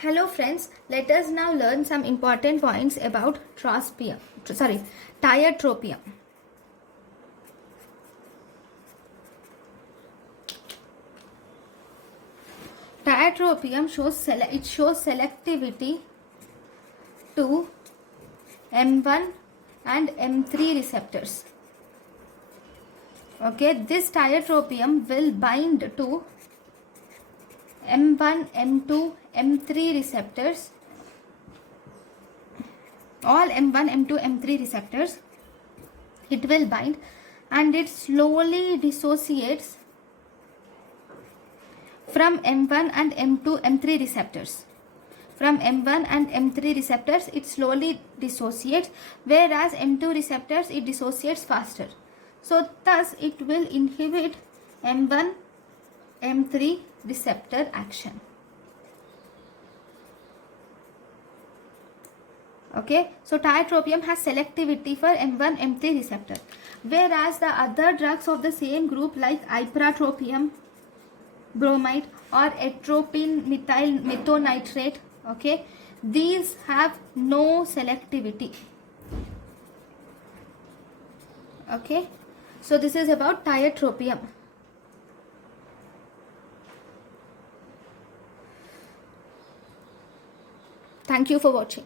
Hello friends, let us now learn some important points about tiatropium. Tiatropium shows selectivity to M1 and M3 receptors. Okay, this tiatropium will bind to M1, M2, M3 receptors, all M1, M2, M3 receptors. It will bind and it slowly dissociates from M1 and M2, M3 receptors. From M1 and M3 receptors, it slowly dissociates, whereas M2 receptors, it dissociates faster. So, thus, it will inhibit M1, M3 receptor action. Okay, so tiatropium has selectivity for M1, M3 receptor, whereas the other drugs of the same group like ipratropium bromide or atropine methyl methonitrate, okay, these have no selectivity. Okay, so this is about tiatropium. Thank you for watching.